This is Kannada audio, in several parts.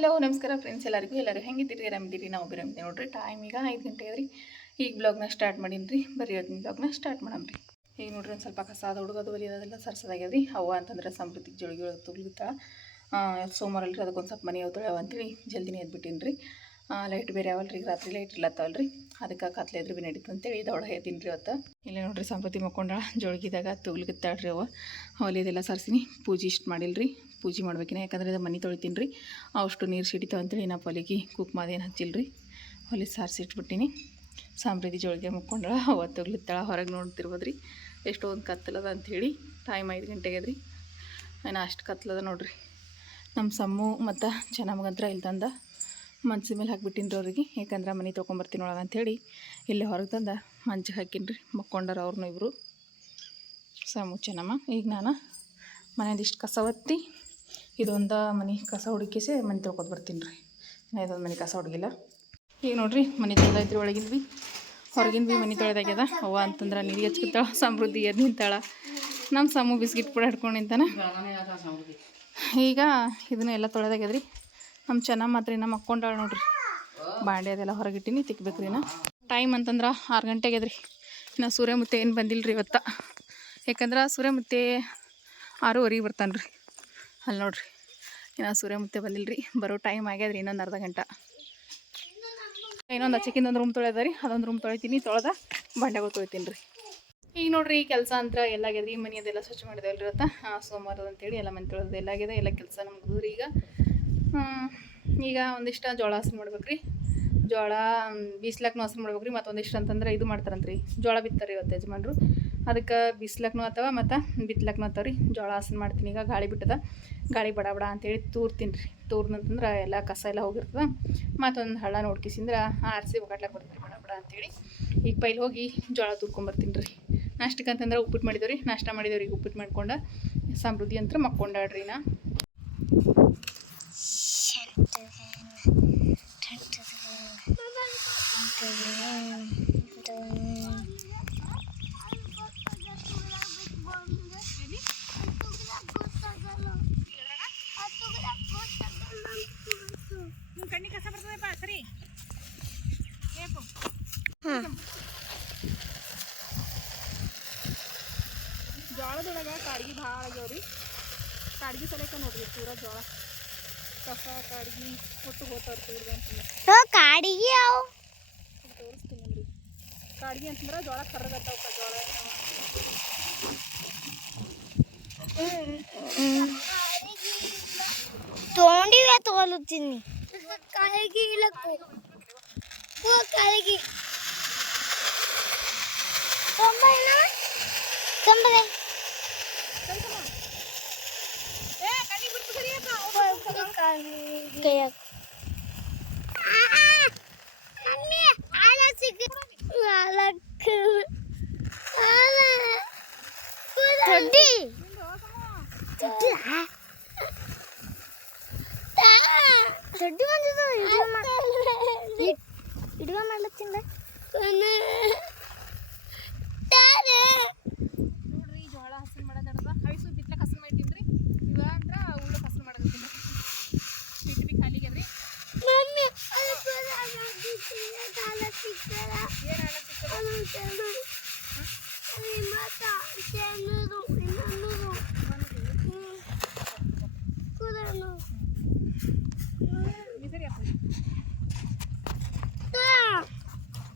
ಹಲೋ ನಮಸ್ಕಾರ ಫ್ರೆಂಡ್ಸ್ ಎಲ್ಲರಿಗೂ. ಎಲ್ಲರೂ ಹೆಂಗಿದ್ದೀರಿ? ಆರಾಮಿದ್ದೀರಿ? ನಾವು ಬಿರಾಮಿದ್ದೀವಿ ನೋಡ್ರಿ ಟೈಮ್ ಈಗ ಐದು ಗಂಟೆ ಅದ್ರಿ. ಈಗ ಬ್ಲಾಗ್ನ ಸ್ಟಾರ್ಟ್ ಮಾಡೀನಿ ರೀ ಬರೀ ಬ್ಲಾಗ್ನ ಸ್ಟಾರ್ಟ್ ಮಾಡಮ್ರಿ ಈಗ ನೋಡ್ರಿ ಒಂದು ಸ್ವಲ್ಪ ಕಸ ಅದು ಹುಡುಗೋದು ಒಲಿಯೋದೆಲ್ಲ ಸರ್ಸದಾಗ್ಯದ್ರಿ ಅವ್ವ ಅಂತಂದ್ರೆ ಸಮೃದ್ಧಿಗೆ ಜೋಳಿಗೆ ಒಳಗೆ ತುಗ್ಲಿತ್ತಾಳ ಸೋಮವಾರ ಅಲ್ರಿ ಅದಕ್ಕೊಂದು ಸ್ವಲ್ಪ ಮನೆ ತೊಳೆವ ಅಂತೇಳಿ ಜಲ್ದಿನೇ ಎದ್ಬಿಟ್ಟಿನಿ ರೀ. ಲೈಟ್ ಬೇರೆ ಅವಲ್ರಿ ರೀ ರಾತ್ರಿ ಲೈಟ್ ಇರ್ಲತ್ತವಲ್ಲ ರೀ. ಅದಕ್ಕೆ ಕತ್ಲೆ ಎದ್ರು ಭೀ ನಡೀತು ಅಂತೇಳಿ ದೊಡ್ಡ ಹೇಳ್ತೀನಿ ರೀ ಅವತ್ತು. ಇಲ್ಲ ನೋಡ್ರಿ ಸಂಪತಿ ಮಕ್ಕೊಂಡಾಳ, ಜೋಳಿಗಿದಾಗ ತುಗ್ಲಿಕತ್ತಾಳ್ರಿ ಅವ ಹೊಲಿದೆಲ್ಲ ಸರ್ಸಿನಿ, ಪೂಜೆ ಇಷ್ಟು ಮಾಡಿಲ್ರಿ. ಪೂಜೆ ಮಾಡ್ಬೇಕಿನ? ಯಾಕಂದ್ರೆ ಇದು ಮನೆ ತೊಳಿತೀನಿ ರೀ ಅಷ್ಟು ನೀರು ಸಿಡಿತಾವ ಅಂತೇಳಿ ನಾ ಹೊಲಿಗೆ ಹಚ್ಚಿಲ್ಲ ರೀ ಹೊಲಿ ಸಾರಿಸಿಟ್ಬಿಟ್ಟಿನಿ ಸಾಂಬ್ರಿದಿ ಜೋಳಿಗೆ ಅವತ್ತು ಹೋಗ್ಲಿತ್ತಾಳ ಹೊರಗೆ ನೋಡ್ತಿರ್ಬೋದು ರೀ ಎಷ್ಟೊಂದು ಕತ್ತಲದ ಅಂಥೇಳಿ ಟೈಮ್ ಐದು ಗಂಟೆಗೆ ರೀ ಏನು ಅಷ್ಟು ಕತ್ತಲದ ನೋಡ್ರಿ. ನಮ್ಮ ಸಮ್ಮು ಮತ್ತು ಚೆನ್ನಮ್ಮಗಂತ್ರ ಇಲ್ಲಿ ತಂದ. ಮಂಚದ ಮೇಲೆ ಹಾಕ್ಬಿಟ್ಟಿನಿ ಅವ್ರಿಗೆ. ಯಾಕಂದ್ರೆ ಮನೆ ತೊಗೊಂಬರ್ತೀನಿ ಒಳಗೆ ಅಂಥೇಳಿ ಇಲ್ಲೇ ಹೊರಗೆ ತಂದ. ಮಂಚಿಗೆ ಹಾಕಿನಿ ರೀ ಮಕ್ಕೊಂಡಾರ ಅವ್ರನ್ನೂ ಇಬ್ಬರು ಸಮ್ಮು ಚೆನ್ನಮ್ಮ. ಈಗ ನಾನು ಮನೆಯಿಂದ ಇಷ್ಟು ಕಸ ಒತ್ತಿ ಇದೊಂದು ಮನೆ ಕಸ ಹುಡುಕಿಸಿ ಮನೆ ತೊಳ್ಕೊತ ಬರ್ತೀನಿ ರೀ. ನಾ ಇದೊಂದು ಮನೆ ಕಸ ಹುಡುಗಿಲ್ಲ. ಈಗ ನೋಡ್ರಿ ಮನೆ ತೊಳೆದೈತ್ರಿ ಒಳಗಿನ ಭೀ ಹೊರಗಿನ ಭೀ ಮನೆ ತೊಳೆದಾಗ್ಯದ. ಅವ್ವ ಅಂತಂದ್ರೆ ನೀರಿಗೆ ಹಚ್ಕೊತಾಳ, ಸಮೃದ್ಧಿ ಎದ್ದು ನಿಂತಾಳ. ನಮ್ಮ ಸಮೂ ಬಿಸ್ಕಿಟ್ ಕೂಡ ಹಿಡ್ಕೊಂಡು ನಿಂತಾನ. ಈಗ ಇದನ್ನ ಎಲ್ಲ ತೊಳೆದಾಗ್ಯದ್ರಿ ನಮ್ಮ ಚೆನ್ನಾಗಿ ಮಾತ್ರ ನಮ್ಮ ಮಕ್ಕೊಂಡಾಳ ನೋಡ್ರಿ. ಬಾಂಡೆ ಅದೆಲ್ಲ ಹೊರಗಿಟ್ಟಿನಿ, ತಿಕ್ಬೇಕ್ರಿ ನಾ ಟೈಮ್ ಅಂತಂದ್ರೆ ಆರು ಗಂಟೆಗೆ ಅದ್ರಿ ನಾ ಸೂರ್ಯಮುತ್ತೆ ಏನು ಬಂದಿಲ್ಲ ರೀ ಇವತ್ತು. ಯಾಕಂದ್ರೆ ಸೂರ್ಯಮುತ್ತೆ ಆರೂವರೆಗೆ ಬರ್ತಾನೆ ರೀ ಅಲ್ಲಿ ನೋಡ್ರಿ. ಇನ್ನು ಸೂರ್ಯಮುತ್ತೆ ಬಂದಿಲ್ಲ ರೀ ಬರೋ ಟೈಮ್ ಆಗ್ಯಾದ್ರಿ ಇನ್ನೊಂದು ಅರ್ಧ ಗಂಟೆ. ಇನ್ನೊಂದು ಅಚ್ಚಕ್ಕಿಂದ ಒಂದು ರೂಮ್ ತೊಳೆದ ರೀ. ಅದೊಂದು ರೂಮ್ ತೊಳಿತೀನಿ. ತೊಳೆದ ಬಂಡೆಗಳು ತೊಳಿತೀನಿ ರೀ. ಈಗ ನೋಡ್ರಿ ಕೆಲಸ ಅಂತ ಎಲ್ಲ ಆಗ್ಯದ್ರಿ. ಮನೆ ಅದೆಲ್ಲ ಸ್ವಚ್ಛ ಮಾಡಿದೇವಲ್ರಿ ಇವತ್ತು. ಸೋಮವಾರ ಅಂತೇಳಿ ಎಲ್ಲ ಮನೆ ತೊಳೆದು ಎಲ್ಲ ಆಗಿದೆ ಎಲ್ಲ ಕೆಲಸ ನಮ್ಗೆ ರೀ ಈಗ. ಈಗ ಒಂದಿಷ್ಟು ಜೋಳ ಹಸರು ಮಾಡ್ಬೇಕ್ರಿ. ಜೋಳ ಬೀಸ್ಲಾಕ್ನು ಹಸರು ಮಾಡ್ಬೇಕ್ರಿ. ಮತ್ತೊಂದಿಷ್ಟು ಅಂತಂದ್ರೆ ಇದು ಮಾಡ್ತಾರಂತ್ರಿ. ಜೋಳ ಬಿತ್ತಾರೆ ಇವತ್ತು ಯಜಮಾನ್ರು. ಅದಕ್ಕೆ ಬಿಸ್ಲಕ್ನು ಅಥವಾ ಮತ್ತು ಬಿತ್ಲಕ್ಕೂ ಅಥವಾ ರೀ, ಜೋಳ ಹಸನ್ ಮಾಡ್ತೀನಿ. ಈಗ ಗಾಳಿ ಬಿಟ್ಟದ, ಗಾಳಿ ಬಡ ಬಡ ಅಂತೇಳಿ ತೂರ್ತೀನಿ ರೀ. ತೂರ್ನಂತಂದ್ರೆ ಎಲ್ಲ ಕಸ ಎಲ್ಲ ಹೋಗಿರ್ತದೆ. ಮತ್ತೊಂದು ಹಳ್ಳ ನೋಡ್ಕಿಸಿಂದ್ರೆ ಆರಿಸಿ ಒಗಾಡ್ಲಕ್ಕೆ ಬರ್ತೀನಿ ಬಡ ಬಡ ಅಂತೇಳಿ. ಈಗ ಪೈಲ್ ಹೋಗಿ ಜೋಳ ತೂರ್ಕೊಂಬರ್ತೀನಿ ರೀ. ನಾಷ್ಟಕ್ಕೆ ಅಂತಂದ್ರೆ ಉಪ್ಪಿಟ್ಟು ಮಾಡಿದೇವ್ರಿ. ನಾಷ್ಟ ಮಾಡಿದೇವ್ರಿ. ಈಗ ಉಪ್ಪಿಟ್ಟು ಮಾಡ್ಕೊಂಡು ಸಮೃದ್ಧಿ ಅಂತ ಮಕ್ಕೊಂಡಾಡ್ರಿ ನಾ. ಜೋಳದೊಳಗೆ ಕಾಡ್ಗಿ ಭಾಳ ಆಗ್ಯಾವ್ರಿ ಕಾಡ್ಗಿ ಸಲಕ ನೋಡ್ರಿ ಪೂರ ಜೋಳ ಕಸ ಕಾಡ್ಗಿ ಒಟ್ಟು ಹೋಗ್ತಾವ್ರಿ ತೂರ್ದು ಅಂತಂದ್ರೆ ಕಾಡಿಗೆ ಅವು ತೋರಿಸ್ತೀನಿ ನೋಡ್ರಿ ಕಾಡ್ಗಿ ಅಂತಂದ್ರೆ ಜೋಳ ಕರ್ರಗತ್ತಾವ ಜೋಳ ತೊಗೊಂಡಿವೆ ತಗೊಳುತ್ತೀನಿ ಕಾಲಿಗೆ ಇಲ್ಲಕ್ಕು ಕಾಲಿಗೆ ಕೈಯಾಗ ಮಮ್ಮಿ ಆಲ ಸಿಕ್ಕ ಆಲಕ್ಕೆ ಆಲ ಕಡ್ಡಿ ಚಡ್ಡಿ ಬಂದಿದ್ದು ಇಡುವ ಮಾಡ್ಲತ್ತಿಂದ ನೋಡ್ರಿ ಜೋಳ ಹಸರು ಮಾಡೋದದ ಹೈಸು ಬಿತ್ಲಕ್ಕೆ ಹಸರು ಮಾಡಿದ್ದೀನಿ ರೀ ಇವ ಅಂದ್ರೆ ಉಳ್ಳಕ್ಕೆ ಹಸರು ಮಾಡೋದಕ್ಕಿಂತ ಹಿಟ್ಟು ಬಿ ಖಾಲಿ ಆಗ್ಯದ್ರಿ ಮಮ್ಮಿ ಏನು ಹಾಳ ಸಿಗ್ತದೆ ಬಿಸಿರಿ ಹಾಕೋದು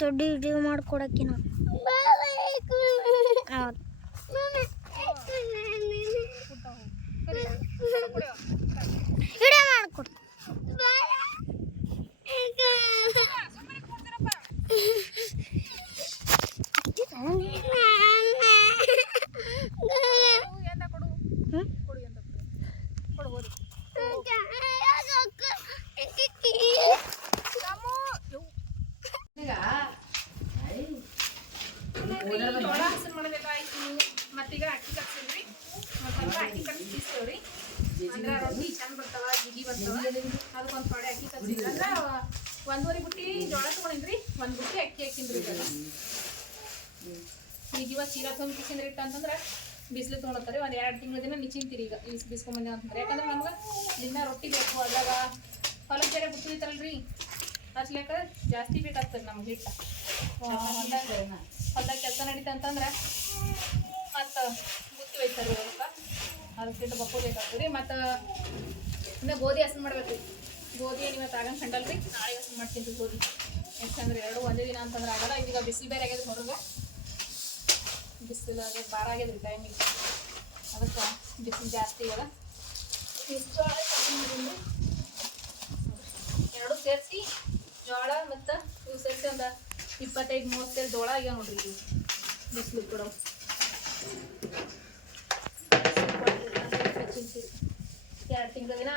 ದೊಡ್ಡ ವಿಡಿಯೋ ಮಾಡ್ಕೊಡಕ್ಕೆ ನಾವು ವಿಡಿಯೋ ಮಾಡ್ಕೊಡು ಎಂದ ಕೊಡು ಹ್ಮ್? ಕೊಡು ಎಂದ ಕೊಡು ಹೋರಿ ಜೋಳ ಹಸರು ಮಾಡೋದೆಲ್ಲ ಮತ್ತೀಗ ಅಕ್ಕಿ ಕಟ್ಸಿದ್ರಿ ಮತ್ತಂದ್ರೆ ಅಕ್ಕಿ ಕಟ್ಸಿಸ್ತೇವ್ರಿ ಅಂದ್ರೆ ರೊಟ್ಟಿ ಚಂದ ಬರ್ತಾವ ಜಿಗಿ ಬರ್ತಾವ ಅದಕ್ಕೊಂದು ಪಾಡೆ ಅಕ್ಕಿ ಕಟ್ಸಿದ್ರಿ ಅಂದ್ರೆ ಒಂದೂವರೆ ಬುಟ್ಟಿ ಜೋಳ ತಗೊಂಡಿನ್ರಿ ಒಂದು ಬುಟ್ಟಿ ಅಕ್ಕಿ ಇದೆಲ್ಲ ಈಗ ಇವತ್ತು ಚೀಲ ತುಂಬ ಕಿಸಿಂದ್ರ ಇಟ್ಟ ಅಂತಂದ್ರೆ ಬಿಸಿಲು ತೊಗೊಳತ್ತಾರೆ ಒಂದು ಎರಡು ತಿಂಗಳ ದಿನ ನಿಚಿಂತೀರಿ ಈಗ ಬಿಸ್ ಬಿಸ್ಕೊಂಬಂದೇವ ಅಂತಂದ್ರೆ ಯಾಕಂದ್ರೆ ನಮ್ಗೆ ದಿನ ರೊಟ್ಟಿ ಬೇಕು ಅದ್ರಾಗ ಹೊಲಕ್ಕೆ ಬೇರೆ ಬಿಟ್ಟಿರ್ತಾರಲ್ರಿ ಹಚ್ಲಿಕ್ಕ ಜಾಸ್ತಿ ಬೇಕಾಗ್ತದೆ ನಮ್ಗೆ ಹಿಟ್ಟು. ಹೊಲ್ದಾಗ ಕೆಲಸ ನಡೀತ ಅಂತಂದ್ರೆ ಮತ್ತು ಬುತ್ತಿ ಒಯ್ತಾರೆ ಅದಕ್ಕೆ ಹಿಟ್ಟು ಬಪ್ಪು ಬೇಕಾಗ್ತದೆ. ಮತ್ತು ಇನ್ನು ಗೋಧಿ ಹಸನ್ ಮಾಡ್ಬೇಕು ಗೋಧಿ ಏನು ಇವತ್ತು ಆಗಂಗೆ ಕಂಡಲ್ರಿ. ನಾಳೆ ಹಸನ್ ಮಾಡ್ತೀನಿ ಗೋಧಿ. ಯಾಕಂದ್ರೆ ಎರಡು ಒಂದೇ ದಿನ ಅಂತಂದ್ರೆ ಆಗಲ್ಲ. ಈಗ ಬಿಸಿಲು ಬೇರೆ ಆಗ್ಯದ ಹೊರಗೆ ಬಿಸಿಲು ಆಗ್ಯದ ಭಾರ ಆಗ್ಯದ ರೀ ಟೈಮಿಗೆ ಅದಕ್ಕೆ ಬಿಸಿಲು ಜಾಸ್ತಿ ಇದೆ ಬಿಸಿ ಜೋಳ ತಗೊಂಡಿದ್ದೀನಿ ಎರಡು ಸೇರಿಸಿ ಜೋಳ ಮತ್ತು ಇವು ಸೇರಿಸಿ ಒಂದು ಇಪ್ಪತ್ತೈದು ಮೂವತ್ತೈದು ಜೋಳ ಆಗ್ಯಾವ ನೋಡ್ರಿ ಇದು ಬಿಸಿಲು ಕೂಡ ಎರಡು ತಿಂಗಳ ದಿನ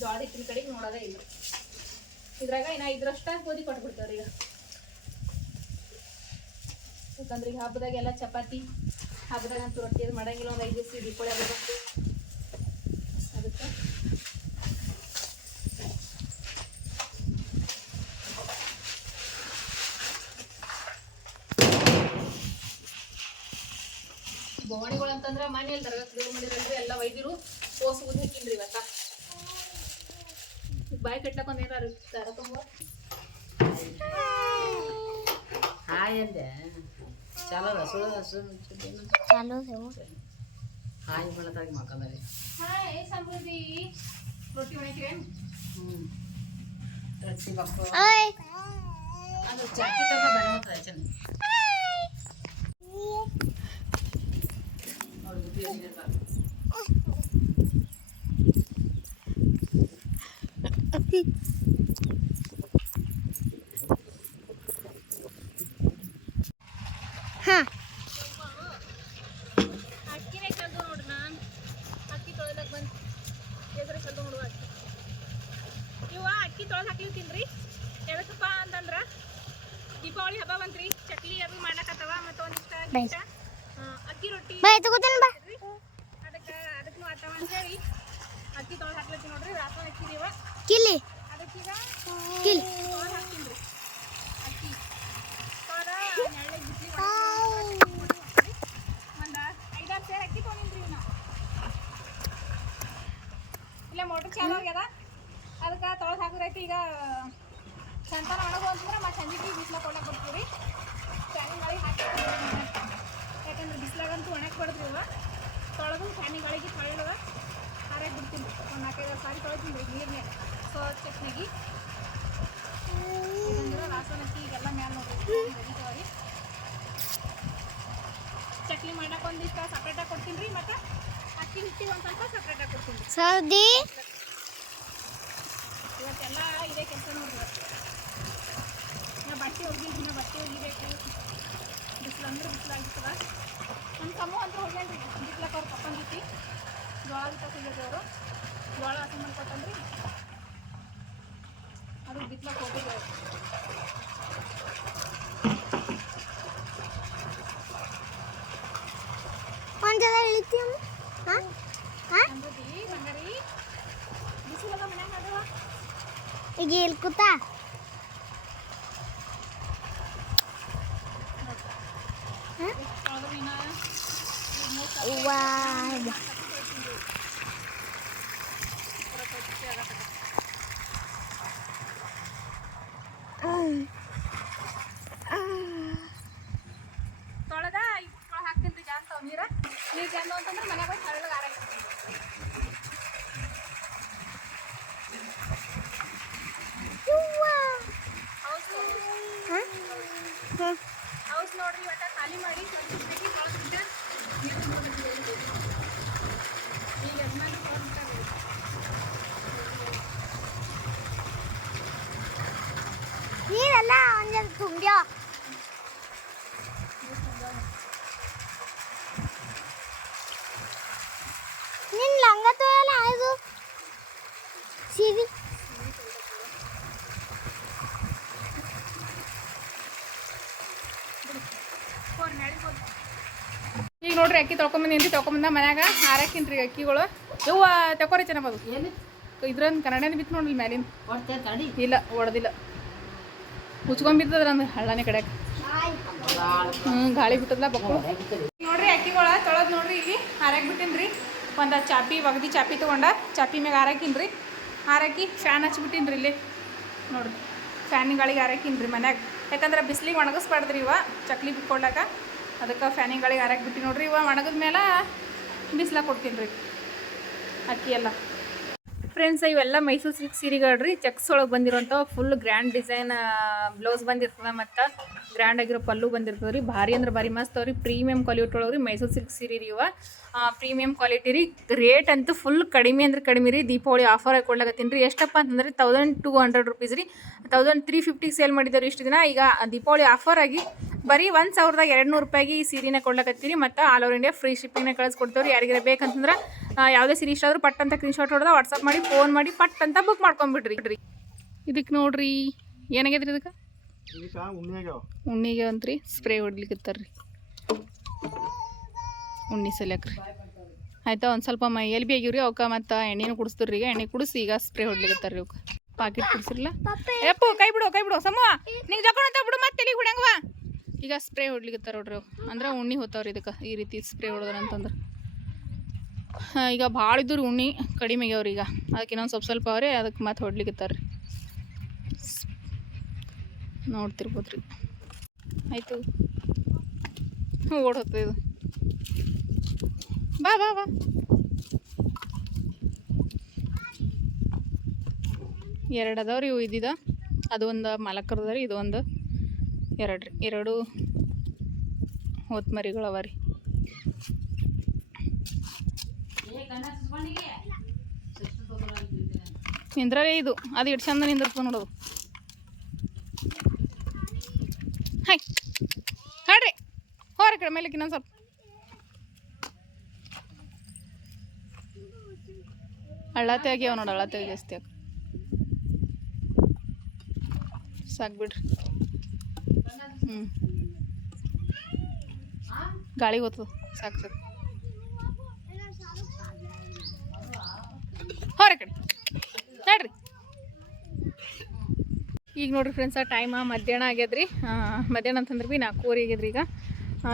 ಜೋಳದ ಕಡೆಗೆ ನೋಡೋದೇ ಇಲ್ಲ. ಇದ್ರಾಗ ಇನ್ನ ಇದ್ರಷ್ಟ ಗೋಧಿ ಕೊಟ್ಬಿಡ್ತಾವ್ರಿ ಈಗ. ಯಾಕಂದ್ರೆ ಈಗ ಹಬ್ಬದಾಗೆಲ್ಲ ಚಪಾತಿ, ಹಬ್ಬದಾಗ ಅಂತೂ ರೊಟ್ಟಿ ಅದು ಮಾಡಂಗಿಲ್ಲ, ಒಂದು ಐದು ದಿವಸ ದೀಪಾವಳಿ ಹಬ್ಬ ಬಂತು ಅದಕ್ಕೆ ಬೊಗಣಿಗಳು ಅಂತಂದ್ರೆ ಮನೆಯಲ್ಲಿ ತರಗತಿ ದೇವ್ರು ಮಾಡಿರಲ್ರಿ ಎಲ್ಲ ವೈದ್ಯರು ಕೋಸು ಊದ್ ಹಾಕಿನ್ರಿ ಇವತ್ತ. ಬಾಯಿ ಕಟ್ಲಕ್ ಒಂದ್ ಏನಾರು ದಾರ ತುಂಬ? ಹಾಯ್ ಅಂದೆ. ಚಲೋ ರಸು ರಸು ಚಾಲು ಸೇವು ಹಾಯ್ ಬೆಳತಾಗಿ ಮಕ್ಕಳಲ್ಲಿ ಹಾಯ್ ಸಮೃದ್ಧಿ. ರೊಟ್ಟಿ ಹೊಣಿತೀರೇನು ಹ್ಞೂ ರೊಟ್ಟಿ ಬಕ್ಕು ಓಯ್. ಅದು ಬೆಳೆ ಚೆನ್ನ ಹಾಂ ಅಕ್ಕಿನೇ ಕಲ್ದು ನೋಡ್ರಿ ನಾನು ಅಕ್ಕಿ ತೊಳೆದಾಗ ಬಂದು ಎದುರು ಕಲ್ದು ನೋಡುವ ಅಕ್ಕಿ ಇವ ಅಕ್ಕಿ ತೊಳೆದು ಹಾಕ್ಲಿತ್ತೀನ್ರಿ ಎದಕ್ಕಪ್ಪ ಅಂತಂದ್ರೆ ದೀಪಾವಳಿ ಹಬ್ಬ ಬಂತ್ರಿ ಚಕ್ಲಿ ಅದು ಮಾಡಕತ್ತವ ಮತ್ತು ಒಂದಿಷ್ಟ ಬೈ. ಅಕ್ಕಿ ರೊಟ್ಟಿ ಬಾ ತಗೋತೇನೆ ಬಾ ಅದಕ್ಕೆ ಅದಕ್ಕೆ ಆತವ ಅಂತೇಳಿ. ಅಕ್ಕಿ ತೊಳೆದು ಹಾಕ್ಲತ್ತೀನಿ ನೋಡ್ರಿ ರಾತ್ರಿ ಅಕ್ಕಿ ಇವ ಕಿಲ್ಲಿ. ಅದಕ್ಕೀಗ ತೊಳೆದು ಹಾಕ್ತೀನಿ ಅಕ್ಕಿ. ತೊಳೆದ ನೆಳ್ಳಿಗೆ ಬಿಸಿ ಒಂದು ಐದಾರು ಸೇರು ಅಕ್ಕಿ ತೊಗೊಂಡಿನ್ರಿ ಇವ್ನ. ಇಲ್ಲ ಮೋಟ್ರ್ ಚಾಲು ಆಗ್ಯದ. ಅದಕ್ಕೆ ತೊಳೆದು ಹಾಕಿದ್ರೈತಿ ಈಗ ಸಂತಾನ ಒಣಗು ಅಂತಂದ್ರೆ ಮತ್ತೆ ಸಂಜೆಗೆ ಬಿಸಿಲ ಕೊಡಕ್ಕೆ ಬರ್ತೀವಿ ಫ್ಯಾನಿನ ಮಳೆ ಹಾಕಿ ಯಾಕಂದ್ರೆ ಬಿಸಿಲಾಗಂತೂ ಒಣಕ್ಕೆ ಬಡ್ದ್ರಿ ಇವ ತೊಳೆದು ಫ್ಯಾನಿನ ಗಾಳಿಗೆ ತೊಳೆಯುವ ಹಾರಾಗಿ ಬಿಡ್ತೀನಿ ಒಂದು ನಾಲ್ಕೈದು ಸಾರಿ ತೊಳಿತೀನಿ ರೀ ನೀರ್ನ್ಯಾಗ ಸ್ವಚ್ಛನಾಗಿ ಇದಂದ್ರೆ ರಾಸನ ಅಕ್ಕಿ ಈಗೆಲ್ಲ ಮ್ಯಾಲ ನೋಡ್ರಿ ಬೆಳಿತಾವ್ರಿ ಚಕ್ಲಿ ಮಾಡಕ್ಕೆ ಒಂದಿಷ್ಟು ಸಪ್ರೇಟಾಗಿ ಕೊಡ್ತೀನಿ ರೀ ಮತ್ತು ಅಕ್ಕಿ ಹಿಟ್ಟಿಗೆ ಒಂದು ಸ್ವಲ್ಪ ಸರ್ದಿ ಇವತ್ತೆಲ್ಲ ಇದೆ ಕೆಲಸ ನೋಡ್ರಿ. ನಾ ಬಟ್ಟೆ ಒಗ್ದಿದ್ದೀನಿ ನಾ ಬಟ್ಟೆ ಒಗಿಬೇಕು. ಬಿಸಿಲು ಅಂದ್ರೆ ಬಿಸಿಲಾಗಿರ್ತದ ನಮ್ಮ ತಮ್ಮ ಹೋಗ್ಯಾನ್ರಿ. ಬಿಸ್ಲಕ್ಕೆ ಅವ್ರು ಜೋಳ ಬಿತ್ತ ಸಿಗೈತಿ ಅವರು. ಜೋಳ ಹಸಿ ಮಾಡ್ಕೊಟ್ಟನ್ರಿ ಅದು ಬಿತ್ಲಕ್ಕೆ ಹೋಗಿದ್ದೆ ಒಂದು ಜನ ಇಳಿತೀವಿ ಹಾಂ ಹಾಂ ಅಂದ್ರಿ ಬಂಗಾರಿ ಬಿಸಿಲದ ಮನ್ಯಾಗ ಅದವ ಈಗ ಇಲ್ಲಿ ಕೂತಾ ತೊಳೆದ್ರೆ ಇನ್ನ ಈಗ ಮೂರ್ ಸಾವಿರ ವಾ ತೊಳೆದ ಇಟ್ಕೊಳ ಹಾಕ್ತೀನಿ ರೀ ಜಾಸ್ತಿ ನೀರು ನೀರು ಜಾಸ್ತಿ ಅಂತಂದ್ರೆ ಮನ್ಯಾಗ ಹೋಗಿ ಹಳ್ಳಗೆ ಆರಾಗ ಹೌಸ್ ಹಾಂ ಹ್ಞೂ ಹೌಸ್ ನೋಡ್ರಿ ಒಟ್ಟ ಖಾಲಿ ಮಾಡಿ ಸ್ವಚ್ಛವಾಗಿ ತೊಳೆದ್ಬಿಟ್ಟು ನೀರು ತುಂಬಿಟ್ಟಿದ್ದೀವಿ. ಈಗ ಯಜಮಾನ ತೊಳೆದ್ಬಿಟ್ಟಾರೆ. ನೀರೆಲ್ಲ ಒಂದು ತುಂಬ್ಯೋ ನಿನ್ನ ಲಂಗ ತೊಯಲ್ಲ ಇದು ಸೀದಿ ಹೋರ್ ಮ್ಯಾಳಿಗೆ ಹೋದ್. ಈಗ ನೋಡ್ರಿ ಅಕ್ಕಿ ತೊಳ್ಕೊಂಬಂದೇನ್ರಿ ತೊಳ್ಕೊಂಬಂದ ಮನ್ಯಾಗ ಹಾರಾಕಿನ್ರಿ ಅಕ್ಕಿಗಳು. ಇವ ತಕೋರಿ ಚೆನ್ನಾಗದು ಏನು ಇದ್ರಂದು ಕನ್ನಡನೇ ಬಿತ್ತು ನೋಡ್ರಿ ಮ್ಯಾಲಿನ ಇಲ್ಲ ಮುಚ್ಕೊಂಡ್ಬಿದ್ದದ್ರ ಅಂದ್ ಹಳ್ಳನೇ ಕಡೆಗೆ ಹ್ಞೂ ಗಾಳಿ ಬಿಟ್ಟದ್ಲ ಬಕ್ಕಳು ನೋಡ್ರಿ ಅಕ್ಕಿಗಳ ತೊಳೆದ್ ನೋಡ್ರಿ ಇಲ್ಲಿ. ಹಾರಾಕಿ ಬಿಟ್ಟಿನ್ರಿ. ಒಂದು ಚಾಪಿ ಒಗದಿ ಚಾಪಿ ತೊಗೊಂಡ ಚಾಪಿ ಮ್ಯಾಗ ಹಾರಾಕಿನ್ರಿ ಹಾರಾಕಿ ಫ್ಯಾನ್ ಹಚ್ಬಿಟ್ಟಿನ್ರಿ ಇಲ್ಲಿ. ನೋಡ್ರಿ ಫ್ಯಾನ್ ಗಾಳಿಗೆ ಹಾರಾಕಿನ್ರಿ ಮನ್ಯಾಗ. ಯಾಕಂದ್ರೆ ಬಿಸಿಲಿಗೆ ಒಣಗಿಸ್ಬಾರ್ದ್ರಿ ಇವ ಚಕ್ಲಿ ಬಿಟ್ಕೊಡ್ಲಾಕ. ಅದಕ್ಕೆ ಫ್ಯಾನಿಗಳಿಗೆ ಗಾಳಿಗೆ ಹಾರಾಕ್ಬಿಟ್ಟು ನೋಡ್ರಿ. ಇವ ಒಣಗಿದ ಮೇಲೆ ಬಿಸಿಲಾಗ ಕೊಡ್ತೀನಿ ರೀ. ಅಕ್ಕಿ ಎಲ್ಲ. ಫ್ರೆಂಡ್ಸ್ ಇವೆಲ್ಲ ಮೈಸೂರು ಸಿಲ್ಕ್ ಸೀರೆಗಳ್ರಿ ಚೆಕ್ಸ್ ಒಳಗೆ ಬಂದಿರೋಂಥ ಫುಲ್ ಗ್ರ್ಯಾಂಡ್ ಡಿಸೈನ್ ಬ್ಲೌಸ್ ಬಂದಿರ್ತದೆ ಮತ್ತು. ಗ್ರ್ಯಾಂಡ್ ಆಗಿರೋ ಪಲ್ಲು ಬಂದಿರ್ತದೆ ರೀ. ಭಾರಿ ಅಂದ್ರೆ ಭಾರಿ ಮಸ್ತ್ ಅವ್ರಿ ಪ್ರೀಮಿಯಂ ಕ್ವಾಲಿಟಿ ಒಳಗೆ ಮೈಸೂರು ಸಿಲ್ಕ್ ಸೀರೆ ರೀ ಇವ. ಪ್ರೀಮಿಯಂ ಕ್ವಾಲಿಟಿ ರೀ. ರೇಟ್ ಅಂತೂ ಫುಲ್ ಕಡಿಮೆ ಅಂದ್ರೆ ಕಡಿಮೆ ರೀ. ದೀಪಾವಳಿ ಆಫರ್ ಆಗಿ ಕೊಡ್ಲಾಕತ್ತೀನಿ ರೀ. ಎಷ್ಟಪ್ಪ ಅಂತಂದ್ರೆ ತೌಸಂಡ್ ಟೂ ಹಂಡ್ರೆಡ್ ರುಪೀಸ್ ರೀ. ತೌಸಂಡ್ ತ್ರೀ ಫಿಫ್ಟಿಗೆ ಸೇಲ್ ಮಾಡಿದ್ದಾರೆ ಇಷ್ಟು ದಿನ. ಈಗ ದೀಪಾವಳಿ ಆಫರ್ ಆಗಿ ಬರೀ ಒಂದು ಸಾವಿರದ ಎರಡು ನೂರು ರೂಪಾಯಿಗೆ ಈ ಸೀರೆನ ಕೊಡ್ಲಾಕತ್ತೀರಿ. ಮತ್ತು ಆಲ್ ಓವರ್ ಇಂಡಿಯಾ ಫ್ರೀ ಶಿಪ್ಪಿಂಗ್ನ ಕಳಿಸ್ಕೊಡ್ತೇವೆ ರೀ ಯಾರಿಗಾರ ಬೇಕಂತಂದ್ರೆ ಯಾವುದೇ ಸೀರೆ ಇಷ್ಟ ಆದರೂ ಪಟ್ ಅಂತ ಸ್ಕ್ರೀನ್ಶಾಟ್ ಹೊಡೆದ ವಾಟ್ಸಪ್ ಮಾಡಿ ಫೋನ್ ಮಾಡಿ, ಪಟ್ ಅಂತ ಬುಕ್ ಮಾಡ್ಕೊಂಬಿಡ್ರಿ. ಇದಕ್ಕೆ ನೋಡ್ರಿ. ಏನಾಗೈತ್ರಿ ಇದಕ್ಕೆ? ಉಣ್ಣಿಗೆ ಅಂತ್ರಿ. ಸ್ಪ್ರೇ ಹೊಡ್ಲಿಕ್ಕತ್ತಾರ್ರಿ ಉಣ್ಣಿ ಸಲ್ಯಾಕ್ರಿ. ಆಯ್ತಾ ಒಂದು ಸ್ವಲ್ಪ ಮೈಯಲ್ಲಿ ಬಿ ಆಗಿವ್ರಿ ಅವಕ್ಕೆ ಮತ್ತು ಎಣ್ಣೆನೂ ಕುಡಿಸ್ತೀರಿ ಈಗ ಎಣ್ಣೆ ಕುಡಿಸಿ ಈಗ ಸ್ಪ್ರೇ ಹೊಡ್ಲಿಕ್ಕತ್ತಾರ್ರಿ ಅವಕ್ಕೆ. ಪಾಕೆಟ್ ಕುಡಿಸಿರ್ಲ? ಎಪ್ಪು ಕೈ ಬಿಡು ಕೈ ಬಿಡು ಸಮೂಹ. ನಿಂಗೆ ಜಕೊಂಡಂತ ಬಿಡು ಮತ್ತೆ ತಲೆಗೆ ಹೊಡ್ಯಂಗವ ಈಗ ಸ್ಪ್ರೇ ಹೊಡ್ಲಿಕ್ಕತ್ತಾರ ನೋಡ್ರಿ ಅವು ಅಂದ್ರೆ ಉಣ್ಣಿ ಹೋತಾವ್ರಿ ಇದಕ್ಕೆ ಈ ರೀತಿ ಸ್ಪ್ರೇ ಹೊಡೆದ್ರ ಅಂತಂದ್ರೆ. ಹಾ, ಈಗ ಭಾಳ ಇದ್ದರು ಉಣ್ಣಿ ಕಡಿಮೆ ಆಗ್ಯಾವ್ರಿ ಈಗ. ಅದಕ್ಕೆ ಇನ್ನೊಂದು ಸ್ವಲ್ಪ ಸ್ವಲ್ಪ ಅವ್ರಿ ಅದಕ್ಕೆ ಮತ್ತೆ ಹೊಡ್ಲಿಕ್ಕತ್ತಾರ್ರಿ ನೋಡ್ತಿರ್ಬೋದು ರೀ ಆಯಿತು ಓಡೋಗ್ತದೆ ಇದು. ಬಾ ಬಾ ಬಾ. ಎರಡು ಅದಾವ ರೀ, ಇವು ಇದ್ದಿದ ಅದು ಒಂದು ಮಲಕರದ ರೀ, ಇದು ಒಂದು ಎರಡು ರೀ. ಎರಡು ಹೋತ್ಮರಿಗಳವ ರೀ. ನಿಂದ್ರೇ ಇದು. ಅದು ಎಷ್ಟು ಚಂದ ನಿಂದಿರ್ತದೆ ನೋಡೋದು ಹಾಯ್ ಹಾಡ್ರಿ ಹೋರ ಕಡೆ ಮೇಲೆ ಇನ್ನೊಂದು ಸ್ವಲ್ಪ. ಅಳ್ಳತೆ ಆಗ್ಯಾವ ನೋಡಿ ಅಳ್ಳತೆ ಜಾಸ್ತಿ ಆಗ. ಸಾಕು ಬಿಡ್ರಿ. ಹ್ಞೂ ಗಾಳಿ ಗೊತ್ತು ಸಾಕು ಸಾಕು. ಹೊರ ಕಡೆ. ನೋಡ್ರಿ. ಈಗ ನೋಡ್ರಿ ಫ್ರೆಂಡ್ಸ ಟೈಮ ಮಧ್ಯಾಹ್ನ ಆಗ್ಯದ್ರಿ. ಮಧ್ಯಾಹ್ನ ಅಂತಂದ್ರೆ ಭೀ ನಾಲ್ಕೂವರೆ ಆಗ್ಯದ್ರಿ ಈಗ.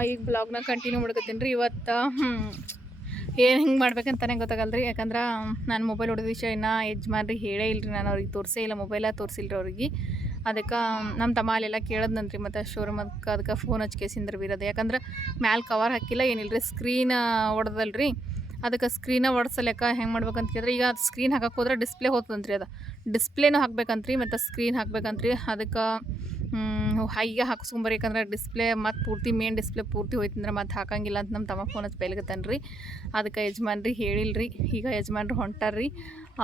ಈಗ ಬ್ಲಾಗ್ನ ಕಂಟಿನ್ಯೂ ಮಾಡ್ಕೊತೀನಿ ರೀ ಇವತ್ತು. ಏನು ಹಿಂಗೆ ಮಾಡ್ಬೇಕಂತಾನೆ ರೀ ಯಾಕಂದ್ರೆ, ನಾನು ಮೊಬೈಲ್ ಹೊಡೆದ ವಿಷಯ ಇನ್ನೂ ಯಜಮಾನ್ರಿ ಹೇಳೇ ಇಲ್ರಿ. ನಾನು ಅವ್ರಿಗೆ ತೋರಿಸೇ ಇಲ್ಲ ಮೊಬೈಲ ತೋರಿಸಿಲ್ರಿ ಅವ್ರಿಗೆ. ಅದಕ್ಕೆ ನಮ್ಮ ತಮ್ಮ ಅಲ್ಲೆಲ್ಲ ಕೇಳದ್ನಂತ್ರಿ ಮತ್ತು ಶೋರೂಮ್ ಅದಕ್ಕೆ ಅದಕ್ಕೆ ಫೋನ್ ಹಚ್ಕೇಸಿಂದ್ರ ಬೀರೋದು. ಯಾಕಂದ್ರೆ, ಮ್ಯಾಲೆ ಕವರ್ ಹಾಕಿಲ್ಲ ಏನಿಲ್ಲ ರೀ ಸ್ಕ್ರೀನ್ ಹೊಡೆದಲ್ರಿ. ಅದಕ್ಕೆ ಸ್ಕ್ರೀನ ಒಡ್ಸಲೆಕ್ಕ ಹೆಂಗೆ ಮಾಡ್ಬೇಕಂತ ಕೇಳಿದ್ರೆ, ಈಗ ಸ್ಕ್ರೀನ್ ಹಾಕೋಕೆ ಹೋದ್ರೆ ಡಿಸ್ಪ್ಲೇ ಹೋಗ್ತದಂತ್ರಿ ಅದು. ಡಿಸ್ಪ್ಲೇನೂ ಹಾಕ್ಬೇಕಂತ್ರಿ, ಮತ್ತು ಸ್ಕ್ರೀನ್ ಹಾಕ್ಬೇಕಂತ್ರಿ. ಅದಕ್ಕೆ ಹೈಗೆ ಹಾಕ್ಸ್ಕೊಂಬರಿ ಯಾಕಂದ್ರೆ ಡಿಸ್ಪ್ಲೇ ಮತ್ತು ಪೂರ್ತಿ ಮೇನ್ ಡಿಸ್ಪ್ಲೇ ಪೂರ್ತಿ ಹೋಯ್ತಂದ್ರೆ ಮತ್ತೆ ಹಾಕಂಗಿಲ್ಲ ಅಂತ ನಮ್ಮ ತಮ್ಮ ಫೋನ್ ಹಚ್ಚಿ ಬೈಲಿಗತ್ತಾನ ರೀ ಅದಕ್ಕೆ ಯಜಮಾನ್ರಿ ಹೇಳಿಲ್ರಿ. ಈಗ ಯಜಮಾನ್ರು ಹೊಂಟಾರ್ರಿ.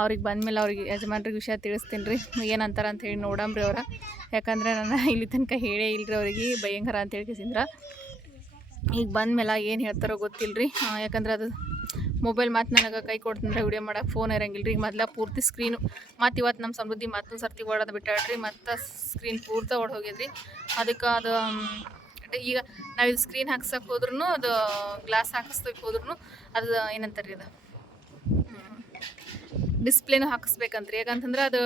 ಅವ್ರಿಗೆ ಬಂದಮೇಲೆ ಅವ್ರಿಗೆ, ಯಜಮಾನ್ರಿಗೆ ವಿಷಯ ತಿಳಿಸ್ತೀನಿ ರೀ ಏನಂತಾರ ಅಂತ ಹೇಳಿ ನೋಡಂಬ್ರಿ ಅವ್ರ. ಯಾಕಂದ್ರೆ ನಾನು ಇಲ್ಲಿ ತನಕ ಹೇಳೇ ಇಲ್ಲರಿ ಅವ್ರಿಗೆ. ಭಯಂಕರ ಅಂತ ಹೇಳ್ಕೇಸಿಂದ್ರ. ಈಗ ಬಂದಮೇಲೆ ಏನು ಹೇಳ್ತಾರೋ ಗೊತ್ತಿಲ್ಲ ರೀ ಯಾಕಂದ್ರೆ ಅದು ಮೊಬೈಲ್ ಮತ್ತು ನನಗೆ ಕೈ ಕೊಡ್ತಂದ್ರೆ ವಿಡಿಯೋ ಮಾಡೋಕೆ ಫೋನ್ ಇರಂಗಿಲ್ಲ ರೀ ಮೊದಲ ಪೂರ್ತಿ ಸ್ಕ್ರೀನು ಮತ್ತು ಇವತ್ತು ನಮ್ಮ ಸಮೃದ್ಧಿ ಮತ್ತೊಂದು ಸರ್ತಿ ಓಡೋದು ಬಿಟ್ಟಾಡ್ರಿ ಮತ್ತು ಸ್ಕ್ರೀನ್ ಪೂರ್ತಿ ಓಡ್ ಹೋಗಿದ್ರಿ ಅದಕ್ಕೆ ಅದು ಈಗ ನಾವು ಇದು ಸ್ಕ್ರೀನ್ ಹಾಕ್ಸಕ್ಕೆ ಹೋದ್ರೂ ಅದು ಗ್ಲಾಸ್ ಹಾಕಿಸ್ದಕ್ಕೆ ಹೋದ್ರೂ ಅದು ಏನಂತಾರೆ ರೀ ಅದು ಹಾಕಿಸ್ಬೇಕಂತ ಹಾಕಿಸ್ಬೇಕಂತ್ರಿ. ಯಾಕಂತಂದ್ರೆ ಅದು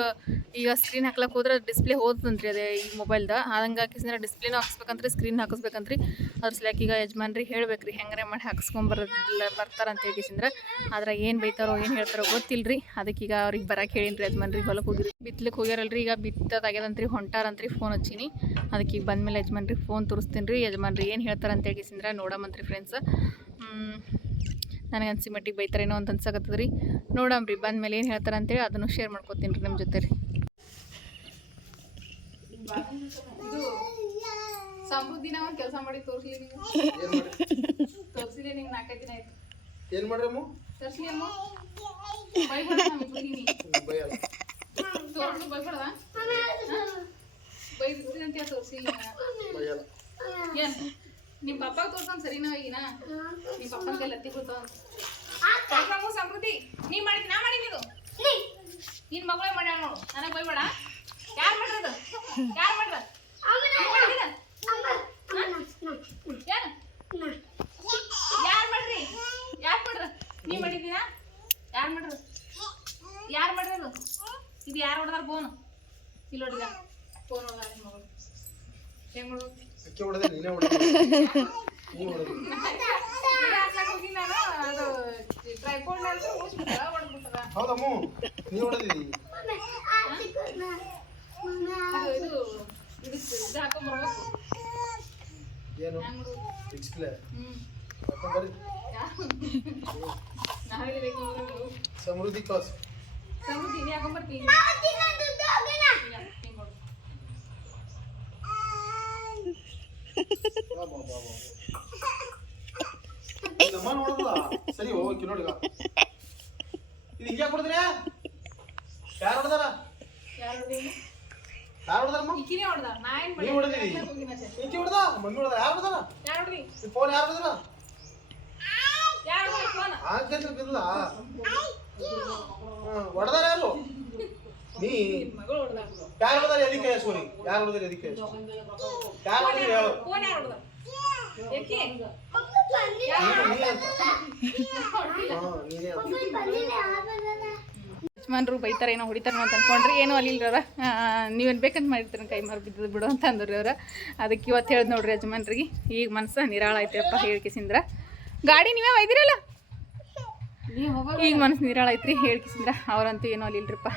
ಈಗ ಸ್ಕ್ರೀನ್ ಹಾಕ್ಲಕ್ಕೆ ಹೋದ್ರೆ ಡಿಸ್ಪ್ಲೇ ಹೋದಂತ್ರಿ ಅದೇ ಈ ಮೊಬೈಲ್ದ ಹಂಗೆ ಹಾಕಿಸಿದ್ರೆ ಡಿಸ್ಪ್ಲೇನೂ ಹಾಕಿಸ್ಬೇಕಂತ್ರಿ ಸ್ಕ್ರೀನ್ ಹಾಕಿಸ್ಬೇಕಂತ್ರಿ. ಅದ್ರ ಸಲಕ್ಕೆ ಈಗ ರೀ ಹೇಳ್ಬೇಕ್ರಿ, ಹೆಂಗಾರೆ ಮಾಡಿ ಹಾಕಿಸ್ಕೊಂಬರೋದಿಲ್ಲ ಬರ್ತಾರಂತ ಹೇಳಿಸಿಂದ್ರೆ ಆದ್ರೆ ಏನು ಬೈತಾರೋ, ಏನು ಹೇಳ್ತಾರೋ ಗೊತ್ತಿಲ್ಲ ರೀ ಅದಕ್ಕೆ ಈಗ ಅವ್ರಿಗೆ ಬರಕ್ಕೆ ಹೇಳಿನ್ರಿ ಯಜಮಾನ್ರಿ ಹೊಲಕ್ಕೆ ಹೋಗಿರಿ. ಬಿತ್ಲಿಕ್ಕೆ ಹೋಗ್ಯಾರಲ್ರಿ, ಈಗ ಬಿತ್ತದಾಗ್ಯದಂತ್ರಿ ಹೊಂಟಾರಂತ್ರಿ ಫೋನ್ ಹಚ್ಚೀನಿ. ಅದಕ್ಕೆ ಈಗ ಬಂದಮೇಲೆ ಯಜಮಾನ್ರಿ ಫೋನ್ ತೋರಿಸ್ತೀನಿ ರೀ ಯಜಮಾನ್ರಿ ಏನು ಹೇಳ್ತಾರಂತ ಹೇಳಿಸಿಂದ್ರೆ ನೋಡಮಂತ್ರಿ ಫ್ರೆಂಡ್ಸ್ ನನಗೆ ಅನ್ಸಿ ಮಟ್ಟಿಗೆ ಬೈತಾರೇನೋ ಅಂತ ಅನ್ಸಕತ್ತದ್ರಿ. ನೋಡಮ್ರಿ, ಬಂದಮೇಲೆ ಏನು ಹೇಳ್ತಾರೆ ಅಂತೇಳಿ ಅದನ್ನು ಶೇರ್ ಮಾಡ್ಕೊತೀನಿ ರೀ ನಿಮ್ಮ ಜೊತೆ ರೀ ಇದು ಸಮೃದ್ಧಿನ ಒಂದು ಕೆಲಸ ಮಾಡಿ ತೋರಿಸ್ಲಿ ನೀವು ತೋರಿಸಿದೆ ನಿಂಗೆ ನಾಲ್ಕೈದು ದಿನ ಆಯ್ತು. ಏನು ಮಾಡ್ರಮ್ಮ ತೋರಿಸ್ಲಿ ಅಮ್ಮ. ಬೈಬೇಡ ನಮ್ಮಿಬ್ರಿಗೆ ಬೈಯಲ್ಲ. ತೋರಿಸು ಬೈಬೇಡ ಬೈದಿರ್ತೀನಿ ಅಂತ ತೋರಿಸಿ ಬೈಯಲ್ಲ. ಏನು? ನಿಮ್ಮ ಪಪ್ಪಾಗ ಸರಿನಾ ಈಗಿನ? ನಿಮ್ಮ ಪಪ್ಪನ ಕೈ ಲತ್ತಿ ಬಿಡ್ತಾವ ಸಮೃದ್ಧಿ ನೀ ಮಾಡಿದ್ ನಾ ಮಾಡಿದ್ ಇದು ನಿನ್ ಮಗಳೇ ಮಾಡ್ಯಾಳ ನೋಡು ನನಗೆ ಬೈಬೇಡ ಯಾರು ಮಾಡ್ರದ ಯಾರು ಮಾಡ್ರ ಯಾರು ಯಾರು ಮಾಡ್ರಿ ಯಾರು ಮಾಡ್ರ ನೀ ಮಾಡಿದ್ದೀನಾ ಯಾರು ಮಾಡ್ರ ಮಾಡ್ರದು ಇದು ಯಾರು ಹೊಡೆದಾರ ಫೋನ್ ಇಲ್ಲಿ ಹೊಡೆದ ಫೋನ್ ಹೊಡೆದಾರ ಮಗಳು. ಹೆಂಗ್ ಮಾಡೋದು ಅಕ್ಕಿ ಹೊಡೆದೆ ನೀನೇ ಹೊಡೆದೆ. ನೀ ಹೊಡೆದೆ. ಹೌದಮ್ಮ ಹೊಡೆದಿದ್ದಿ ಇದು ಇದು ಇದು ಹಾಕೊಂಬರ್ಬೇಕು ಏನು? ಡಿಸ್ಪ್ಲೇ ಸಮೃದ್ಧಿ ಕಾಸ್ ಸಮೃದ್ಧಿ ನೀ ಹಾಕೊಂಬರ್ತೀನಿ ಸರಿ ಹೋಗಿ ನೋಡಿ ಈಗ ಇದು ಹಿಂಗೆ ಕೊಡಿದ್ರೆ ಯಾರು ಹೊಡೆದಾರ ಯಾರ್ ಹೊಡೆದಾರಮ್ಮ ಈಕಿನೇ ಹೊಡ್ದ. ನಾ ಏನ್ ನೀ? ಹೊಡೆದಿರಿ. ಈಕಿ ಹೊಡೆದ ಮಮ್ಮಿ ಹೊಡೆದ ಯಾರು ಹೊಡೆದಾರ ಯಾರ್ ಹೊಡ್ದಿ? ಫೋನ್ ಯಾರು ಹೊಡೆದಾರ ಯಾರು ಹೊಡ್ದ ಫೋನ್? ಆ ಕೇಂದ್ರ ಬಿಲ್ಲ ಹೊಡೆದಾರ ಯಾರು? ನೀ. ಯಾರು ಹೊಡೆದಾರ ಎದಕ್ಕೆ ಸೋರಿ ಯಾರು ಹೊಡೆದಾರ ಎದಕ್ಕೆ ಯಾರು ಹೊಡೆದ್ರಿ ಹೇಳು. ಯಜಮಾನ್ರು ಬೈತಾರೆ ಏನೋ ಹೊಡಿತಾರೆ ಅಂತ ಅನ್ಕೊಂಡ್ರಿ ಏನೋ ಅಲ್ಲಿಲ್ರವ್ರ ನೀವೇನು ಬೇಕಂತ ಮಾಡಿರ್ತೀರ ಕೈ ಮಾರು ಬಿದ್ದದ ಬಿಡು ಅಂತ ಅಂದ್ರಿ ಅವ್ರ. ಅದಕ್ಕೆ ಇವತ್ತು ಹೇಳಿದ್ ನೋಡ್ರಿ ಯಜಮಾನ್ರಿಗೆ. ಈಗ ಮನ್ಸ ನಿರಾಳ ಐತೆಪ್ಪ ಹೇಳ್ಕಿಸಿಂದ್ರ. ಗಾಡಿ ನೀವೇ ಒಯ್ದಿರಲ್ಲ? ಈಗ ಮನಸ್ಸು ನೀರಾಳೈತ್ರಿ ಹೇಳ್ಕಿಸಿಂದ್ರ ಅವ್ರಂತೂ ಏನೋ ಅಲ್ಲಿಲ್ರಪ್ಪ.